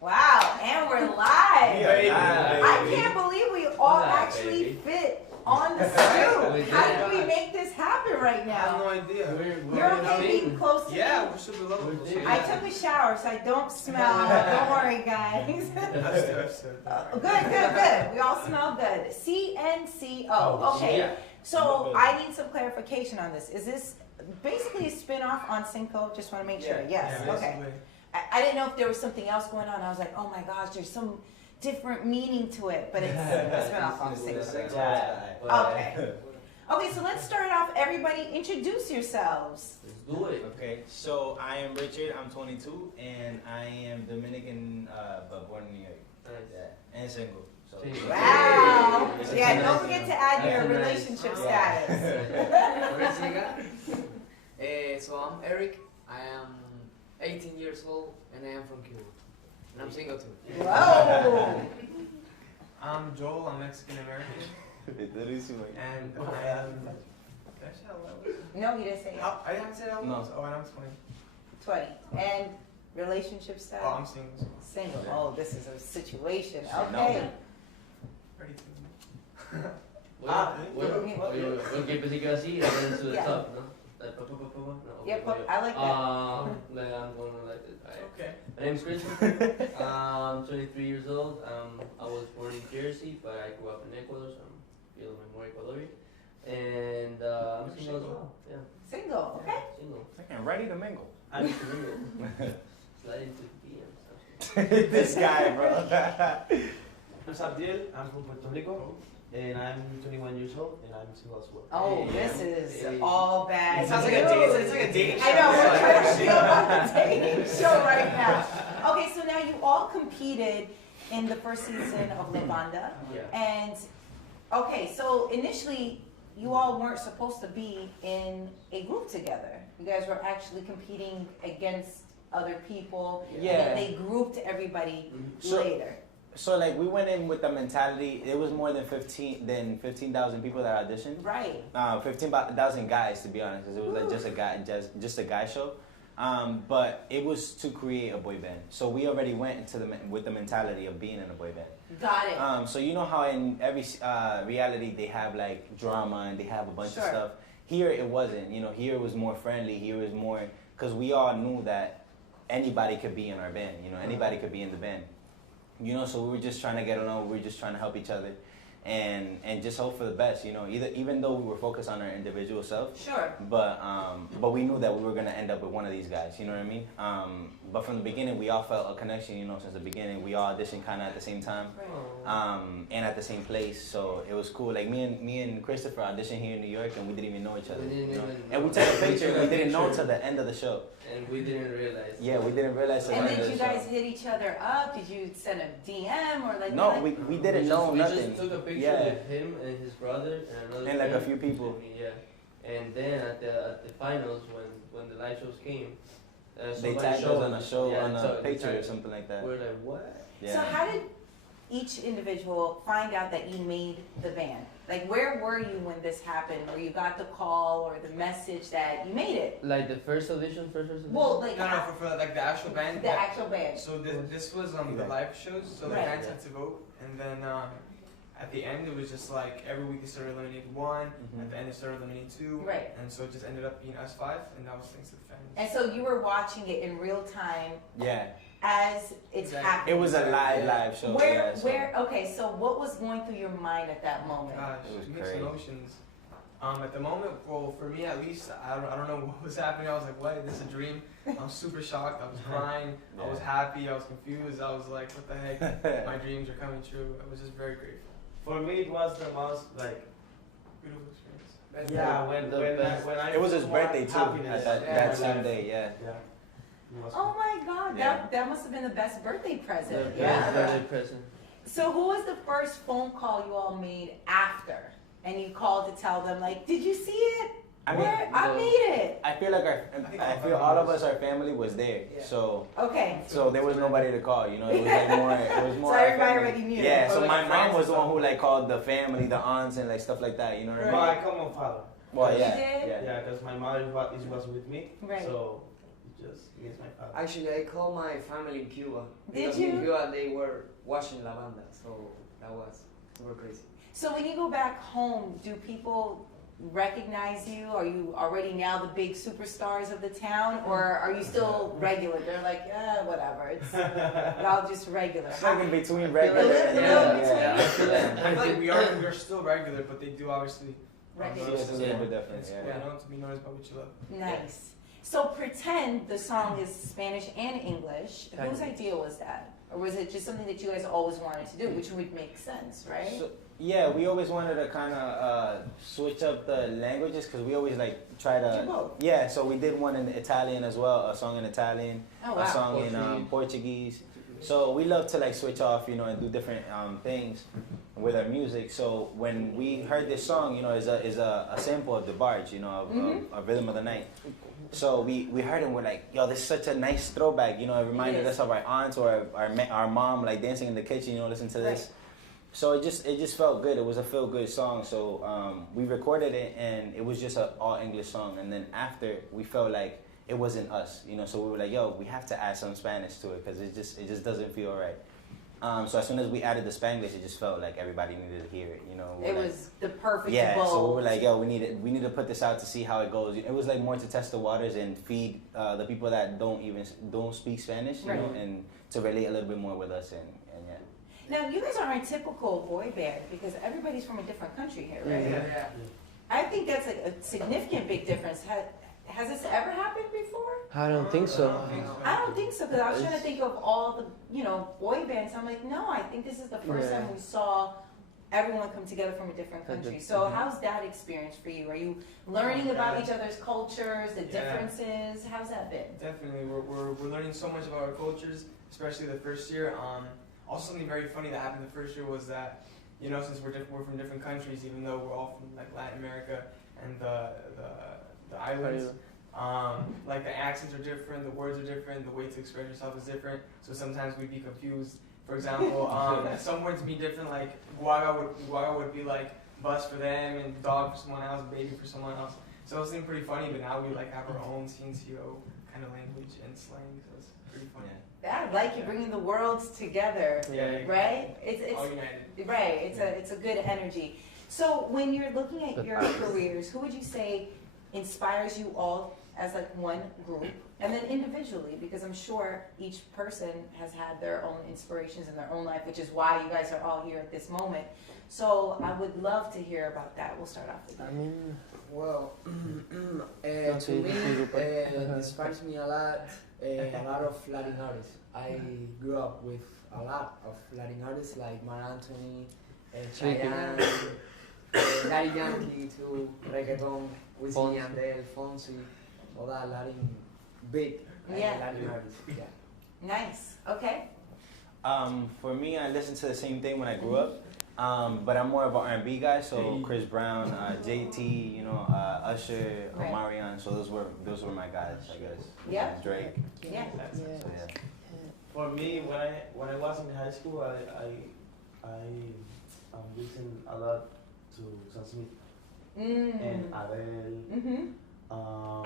Wow, and we're live. Yeah, I can't believe we all actually fit on the stoop. How did we make this happen right I have now? no idea. You're okay being close to me? Yeah, we're super lovable. I took a shower, so I don't smell. Don't worry, guys. Good. We all smell good. CNCO. Okay. So I need some clarification on this. Is this basically a spin-off on Cinco? Just want to make sure. Yes. Okay. I didn't know if there was something else going on. I was like, oh my gosh, there's some different meaning to it, but it's a spin-off on Cinco. Okay. Okay, so let's start off. Everybody, introduce yourselves. Let's do it. Okay, so I am Richard, I'm 22, and I am Dominican, but born in New York. Yeah, and single. So. Wow. Yeah, don't forget to add your relationship status. So I'm Eric. I am 18 years old, and I am from Cuba. And I'm single too. Whoa. I'm Joel, I'm Mexican American. And I am. Did I say how old? No, you didn't say it. I didn't say how old? No. Oh, and I'm 20. 20. And relationship status? Oh, I'm single. Single. Oh, this is a situation. No. Okay. Ready to. Ok, pensé que iba así, and then to the Yeah. top, ¿no? No, Yep, I like that. Then I'm going to like this. Alright. Okay. My name is Christian. I'm 23 years old. I was born in Jersey, but I grew up in Ecuador, so I'm feeling more Ecuadorian. And I'm single as well. Yeah, Single, okay. single. And ready to mingle. I'm single. Slide into DMs. This guy, bro. I'm Sabdiel, I'm from Puerto Rico, and I'm 21 years old, and I'm single as well. Oh, Hey, this is hey. all bad. It sounds like a date. It's like a dating show. I know, we're trying to feel like a dating show right now. Okay, so now you all competed in the first season of La Banda. Yeah. And, okay, so initially, you all weren't supposed to be in a group together. You guys were actually competing against other people. Yeah. And then they grouped everybody So- later. So like we went in with the mentality, it was more than 15,000 people that auditioned. Right. 15,000 guys, to be honest, because it was like just a guy show. But it was to create a boy band. So we already went into with the mentality of being in a boy band. Got it. So you know how in every reality they have like drama and they have a bunch Sure. of stuff. Here it wasn't. You know, here it was more friendly. Here it was more because we all knew that anybody could be in our band. You know, anybody could be in the band. You know, so we were just trying to get along. We were just trying to help each other, and just hope for the best. You know, even though we were focused on our individual self. Sure. But we knew that we were gonna end up with one of these guys. You know what I mean? But from the beginning, we all felt a connection. You know, since the beginning, we all auditioned kind of at the same time, and at the same place. So it was cool. Like me and Christopher auditioned here in New York, and we didn't even know each other. And we took a picture. We didn't know till the end of the show. And we didn't realize. Yeah, we didn't realize. And did you guys hit each other up? Did you send a DM or like? No, like, we didn't know nothing. We just took a picture Yeah. with him and his brother and another And like a friend. few people. And me, yeah. And then at the finals when the live shows came, They somebody tagged us showed on a show, yeah, on a so they picture or tagged- something like that. We're like, what? Yeah. So how did each individual find out that you made the band? Like where were you when this happened? Where you got the call or the message that you made it? Like the first audition? Well, like No, for like the actual band. the actual band. So this was the live shows, so the Right. fans had to vote, and then at the end it was just like every week they started eliminating one, at the end they started eliminating two, Right. and so it just ended up being us 5, and that was thanks to the fans. And so you were watching it in real time Yeah. as it's Exactly. happening. It was a live show. Where, yeah, so- okay, so what was going through your mind at that moment? Gosh, It was mixed crazy. emotions. At the moment, well, for me at least, I don't know what was happening. I was like, what? This is a dream? I'm super shocked. I was crying. I was happy. I was confused. I was like, what the heck? My dreams are coming true. I was just very grateful. For me, it was the most like, Beautiful experience. when I It was his birthday too. happiness At in that my same life. day, yeah. Yeah. It was Oh my God, Yeah. that must have been the best birthday present. The Yeah. birthday present. So who was the first phone call you all made after? And you called to tell them like, did you see it? I mean, I made it. I feel like I feel all of us, our family was there. Yeah. So Okay. there was nobody to call. You know, it was like more. It was more. So our everybody family. already knew. Yeah. So Or like my friends mom was or the one who something. like called the family, the aunts, and like stuff like that. You know what I mean? my common father. Well, You yeah. did? Yeah. Yeah, because my mother was with me. Right. So just against my father. Actually, I called my family in Cuba. Did Because you? in Cuba they were watching La Banda, so that was super crazy. So when you go back home, do people recognize you? Are you already now the big superstars of the town, or are you still regular? They're like, whatever. It's y'all just regular. It's like in between regular and I think we're still regular, but they do obviously Regular. It's a little bit different. It's Yeah. known to be noticed by what you love. Nice. So pretend the song is Spanish and English. Whose idea was that? Or was it just something that you guys always wanted to do, which would make sense, right? So, yeah, we always wanted to kind of switch up the languages because we always like try to. Do both. Yeah, so we did one in Italian as well, a song in Italian, Oh, wow. a song in Portuguese. So we love to like switch off, and do different things with our music. So when we heard this song, is a sample of the barge, of Rhythm of the Night. So we heard it and we're like, yo, this is such a nice throwback. It reminded us of our aunts or our mom like dancing in the kitchen. Listen to this. Right. So it just felt good. It was a feel good song. So we recorded it and it was just an all English song. And then after we felt like it wasn't us, So we were like, yo, we have to add some Spanish to it because it just doesn't feel right. So as soon as we added the Spanglish, it just felt like everybody needed to hear it. It was the perfect yeah. bowl. So we were like, yo, we need to put this out to see how it goes. It was like more to test the waters and feed the people that don't speak Spanish, Right. and to relate a little bit more with us and yeah. Now, you guys aren't a typical boy band because everybody's from a different country here, right? Yeah. I think that's a significant big difference. Has this ever happened before? I don't think so. I don't think so, because I was trying to think of all the, boy bands. I'm like, no, I think this is the first time we saw everyone come together from a different country. So how's that experience for you? Are you learning about each other's cultures, the differences? How's that been? Definitely, we're learning so much about our cultures, especially the first year. Also, something very funny that happened the first year was that, since we're from different countries, even though we're all from like Latin America and the islands, like the accents are different, the words are different, the way to express yourself is different. So sometimes we'd be confused. For example, some words be different, like guaga would be like bus for them, and dog for someone else, baby for someone else. So it seemed pretty funny, but now we like have our own CNCO kind of language and slang, so it's pretty funny. Yeah, I like you bringing the worlds together, Yeah, right? It's all united. right. It's a good energy. So when you're looking at your careers, who would you say inspires you all as like one group, and then individually, because I'm sure each person has had their own inspirations in their own life, which is why you guys are all here at this moment. So I would love to hear about that. We'll start off with you. Well, to me, inspires me a lot of Latin artists. I grew up with a lot of Latin artists like Mar Anthony, Chayanne, Daddy Yankee too, reggaeton, Wisin y Yandel, Fonsi, all that Latin big Latin artists. Yeah. Nice. Okay. For me, I listened to the same thing when I grew up, but I'm more of an R&B guy. So Chris Brown, JT, Usher, Right. Omarion. So those were my guys, I guess. Yeah. Drake. Yeah. So yeah. For me, when I was in high school, I listened a lot to Sam Smith and Adele. Mm-hmm.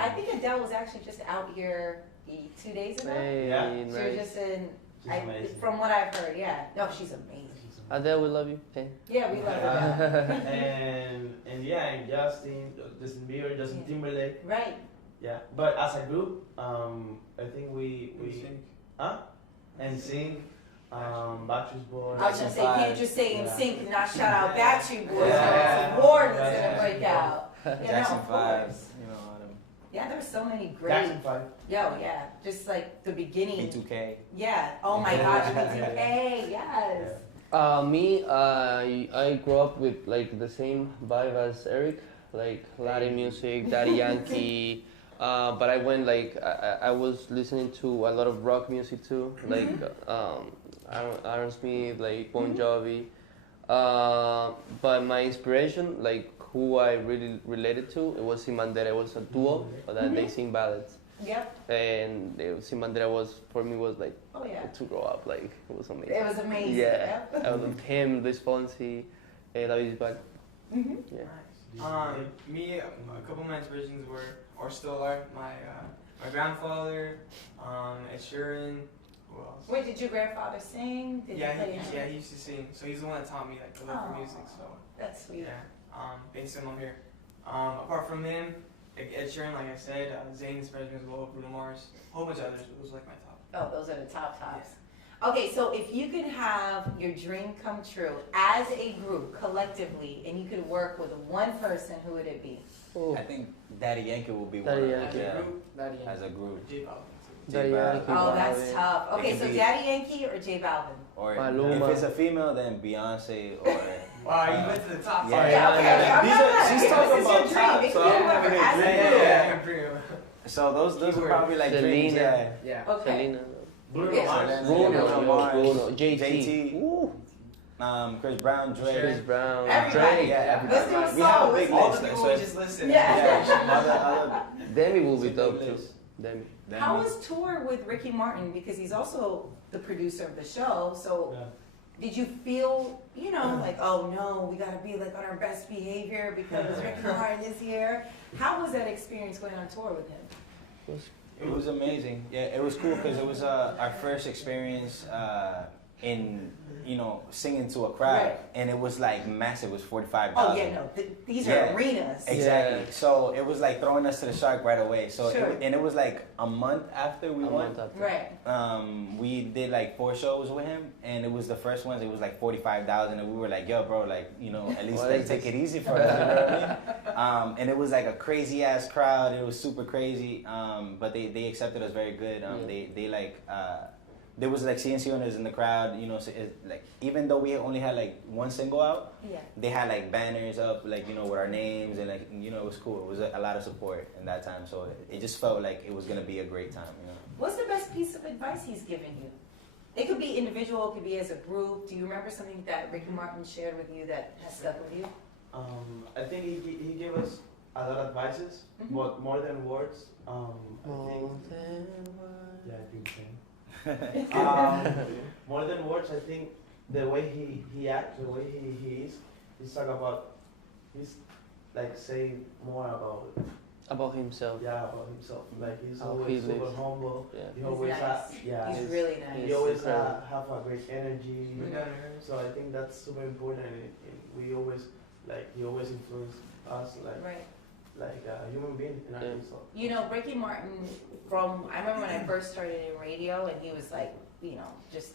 I think Adele was actually just out here 2 days ago. Yeah. She was just in. She's amazing. From what I've heard, yeah. No, she's amazing. Adele, we love you. Hey. Yeah, we love Adele. and Justin Bieber, Justin Timberlake. Right. Yeah, but as a group, I think we and sing, Backstreet Boys. I was gonna say, can't just say in Yeah. sync and not shout out Backstreet Boys. Yeah. It's war that's gonna break out. Jackson of 5, course. all them. Yeah, there's so many great. Jackson 5. Yeah, just like the beginning. B2K. Yeah. Oh my gosh, B2K. Yes. Me, I grew up with like the same vibe as Eric, like Latin music, Daddy Yankee. But I went I was listening to a lot of rock music too, like Aaron Smith, like Bon Jovi. But my inspiration, like who I really related to, it was Sin Bandera. It was a duo that they sing ballads. Yep. And Sin Bandera was for me was like to grow up, like it was amazing. It was amazing. Yeah, I was him, Luis Fonsi, David Bisbal. Mm-hmm. Yeah. Me, a couple of my inspirations were, or still are, my My grandfather, Ed Sheeran. Who else? Wait, did your grandfather sing? Did he play instrument? he used to sing. So he's the one that taught me like to love for music. So that's sweet. yeah, based on him here. Apart from him, Ed Sheeran, like I said, Zayn inspires me as well. Bruno Mars, a whole bunch of others. But those are like my top. Oh, those are the top tops. Yeah. Okay, so if you could have your dream come true as a group, collectively, and you could work with one person, who would it be? Ooh. I think Daddy Yankee will be Daddy one. Yankee. As a group. J Balvin. Daddy Yankee. Oh, that's tough. It Okay, could so be- Daddy Yankee or J Balvin? Or Maluma. if it's a female, then Beyonce or. Wow, you went to the top Yeah. five. Yeah, okay, I'm not- she's this talking is about your dream. top, It could so be I'm whoever, gonna as a dream. group. Yeah, I'm pretty. So those are probably like Selena. dreams. Yeah. Yeah. Okay. Selena. Bruno Yeah. Mars. Bruno Mars, Bruno. JT. JT. Ooh. Chris Brown, Drake. Chris Brown. Everybody. Drake. Yeah, Let's do a everybody. We have a song. big All list. the so people we if- just listed. Yeah. other Demi will be It's a dope big too. list. Demi. How was tour with Ricky Martin? Because he's also the producer of the show. So Yeah. did you feel, like, oh no, we gotta be like on our best behavior because Ricky Martin is here? How was that experience going on tour with him? It was amazing. Yeah, it was cool because it was our first experience in singing to a crowd, Right. and it was like massive. It was 45,000. Oh yeah, no, these are Yeah. arenas. Exactly. Yeah. So it was like throwing us to the shark right away. So Sure. it was like a month after we A went. month after. Right. We did like 4 shows with him, and it was the first ones. It was like 45,000, and we were like, "Yo, bro, like at least What like is take this? it easy for us." You know what I mean? And it was like a crazy ass crowd. It was super crazy. But they accepted us very good. They like. There was like CNC owners in the crowd, so like even though we only had like 1 single out, Yeah. they had like banners up, like with our names, and like it was cool. It was a lot of support in that time, so it just felt like it was gonna be a great time. What's the best piece of advice he's given you? It could be individual, it could be as a group. Do you remember something that Ricky Martin shared with you that has stuck with you? I think he gave us a lot of advices, Mhm. but more than words. I think. Yeah, I think so. More than words, I think the way he acts, the way he is, he's talk about, he's like say more About himself. about himself. Like he's How always he super lives. humble. Yeah. He He's always nice. He's really nice. he always incredible. have a great energy. Mhm. So I think that's super important. And we always he always influence us Right. like a human being in our Yeah. so. Ricky Martin, I remember when I first started in radio and he was like, just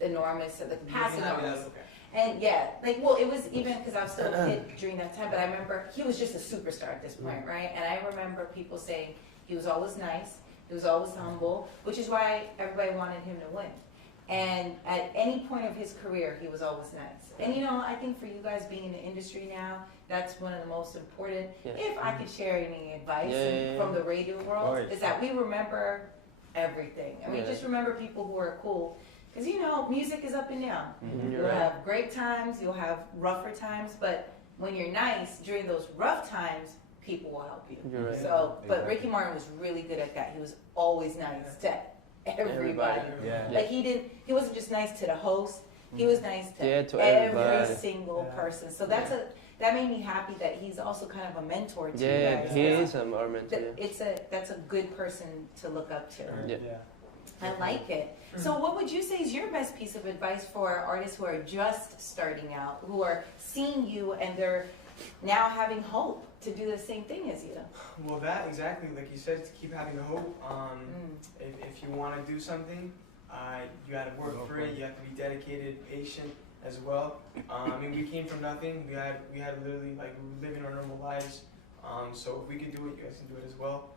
enormous, like past enormous. And yeah, it was even because I was still a kid during that time, but I remember he was just a superstar at this point, right? And I remember people saying he was always nice, he was always humble, which is why everybody wanted him to win. And at any point of his career, he was always nice. And I think for you guys being in the industry now, that's one of the most important. Yeah. If I could share any advice Yeah. from the radio world, course. is that we remember everything. And we Yeah. just remember people who are cool. Because music is up and down. Mhm. You'll have great times, you'll have rougher times, but when you're nice during those rough times, people will help you. You're right. So, but Exactly. Ricky Martin was really good at that. He was always nice to everybody. Yeah. Like he wasn't just nice to the host, he was nice to, Yeah, to every everybody. single Yeah. person. So that made me happy that he's also kind of a mentor to you Yeah, guys. he is our mentor. That- That's a good person to look up to. Yeah. I like it. So what would you say is your best piece of advice for artists who are just starting out, who are seeing you and they're now having hope to do the same thing as you? Well, that exactly, like you said, to keep having hope. If you want to do something, you got to work for it. You have to be dedicated, patient as well. We came from nothing. We had literally we were living our normal lives. So if we could do it, you guys can do it as well.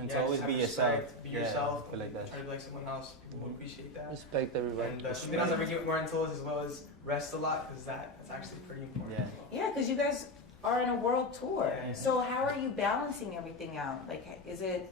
And to always just be have yourself. respect, be yourself. I feel like that. Try to be like someone else. People will appreciate that. Respect everybody. And something else that Ricky Martin told us as well is rest a lot, because that's actually pretty important. Yeah. as well. Yeah, because you guys are in a world tour. Yeah. So how are you balancing everything out? Is it,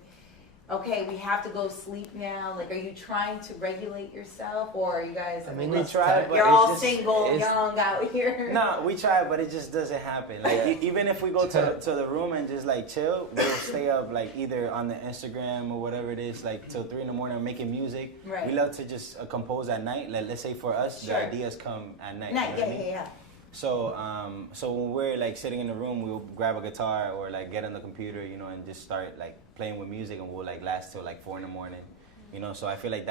okay, we have to go sleep now? Are you trying to regulate yourself, or are you guys? We try, but you're it's all just- single, it's- young out here. No, we try, but it just doesn't happen. Even if we go to the room and just chill, we'll stay up either on the Instagram or whatever it is, till 3 in the morning making music. Right. We love to just compose at night. Let's say for us, Sure. the ideas come at night. Night, you know what I mean? yeah. So when we're like sitting in the room, we'll grab a guitar or like get on the computer, you know, and just start like playing with music, and we'll like last till like 4 a.m, you know. So I feel like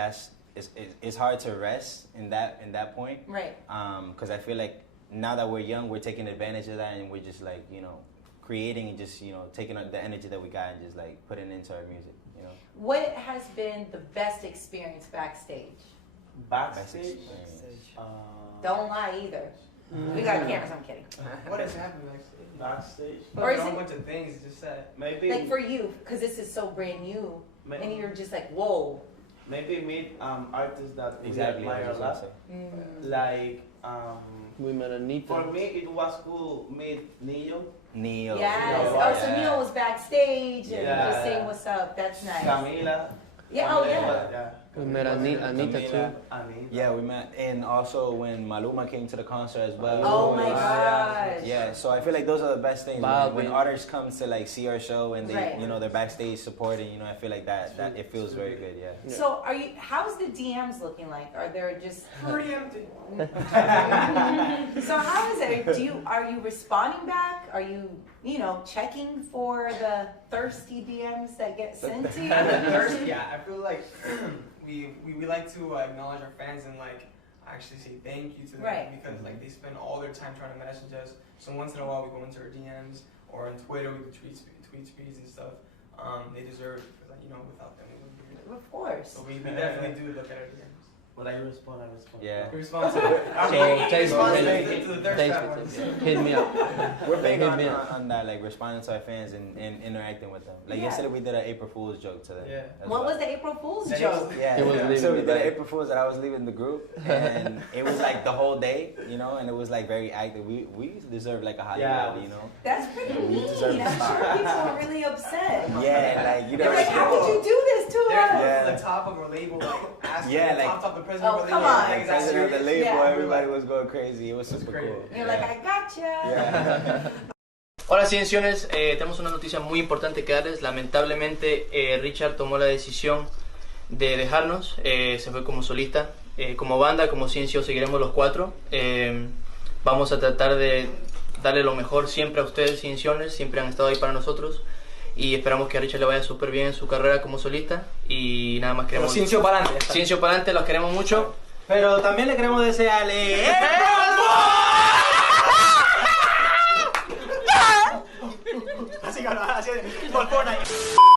it's hard to rest in that point, right? Because I feel like now that we're young, we're taking advantage of that, and we're just like, you know, creating and just, you know, taking the energy that we got and just like putting it into our music, you know. What has been the best experience backstage? Backstage? Don't lie either. We got cameras, I'm kidding. What has happened Backstage? Or is a it- bunch of things just said. Maybe, Like for you, because this is so brand new, Maybe- and you're just like, whoa. maybe meet artists that we Exactly. admire a lot. Like, We met Anita. for me, it was cool meet Neo, Neil. Yes. Yeah. Oh, so Neil was backstage and Yeah. just saying what's up. That's nice. Camila. Yeah. Oh, yeah. Yeah. We met Anita too. Anita. Yeah, we met, and also when Maluma came to the concert as well. Oh my Yeah. gosh. Yeah, so I feel like those are the best things when artists come to like see our show and they, Right. you know, they're backstage supporting. You know, I feel like that it feels very good. Yeah. So how's the DMs looking like? Are there just Pretty empty. So how is it? Are you responding back? Are you checking for the thirsty DMs that get sent to you? Thirsty, yeah. I feel like we like to acknowledge our fans and like actually say thank you to them, Right. because like they spend all their time trying to message us. So once in a while we go into our DMs or on Twitter we do tweet speeds and stuff. They deserve it because without them we wouldn't be here. Of course. So we definitely do look at our DMs. But I respond. Yeah. We respond to it. text to the thirst trap ones. Hit me up. We're big Hit me on that, like responding to our fans and interacting with them. Like Yeah. yesterday we did an April Fool's joke to them. Yeah. as What well. was the April Fool's That joke? Yeah, He was leaving so we the did an band. April Fool's that I was leaving the group, and it was like the whole day, and it was like very active. We deserve like a Hollywood, Yeah. That's pretty We mean. deserve I'm to sure people are really upset. Yeah, like They're like, how could you do this to They're us? Yeah. the top of our label, like asking Yeah, the like- top of the president Oh, of the come label. on. Like, Like is that president of the serious? label, Yeah. everybody was going crazy. It was super crazy. cool. You're like, I gotcha. Yeah. Hola Cienciones, tenemos una noticia muy importante que darles. Lamentablemente Richard tomó la decisión de dejarnos, se fue como solista. Como banda, como Ciencio, seguiremos los cuatro. Vamos a tratar de darle lo mejor siempre a ustedes, Cienciones, siempre han estado ahí para nosotros. Y esperamos que a Richard le vaya súper bien en su carrera como solista. Y nada más queremos... Ciencio para adelante. Ciencio para adelante, los queremos mucho. Pero también le queremos desearle... Así, por Fortnite.